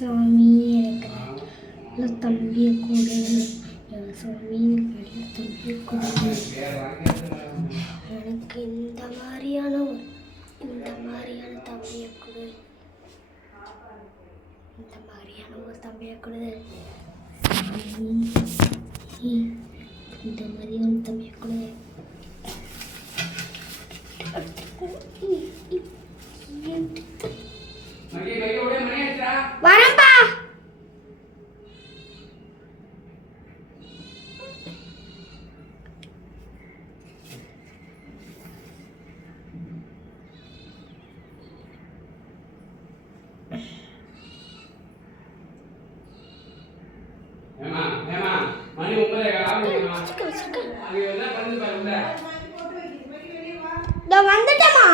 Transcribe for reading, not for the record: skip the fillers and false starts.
சாமி எனக்கு நல்ல தம்பியை கொடு, சாமி நல்ல தம்பியை கொடு. எனக்கு இந்த மாதிரியான தம்பியை கொடு, இந்த மாதிரியான ஒரு தம்பியை கொடு சாமி, இந்த மாதிரியான தம்பியை கொடு. வரம்பா வந்துட்டமா.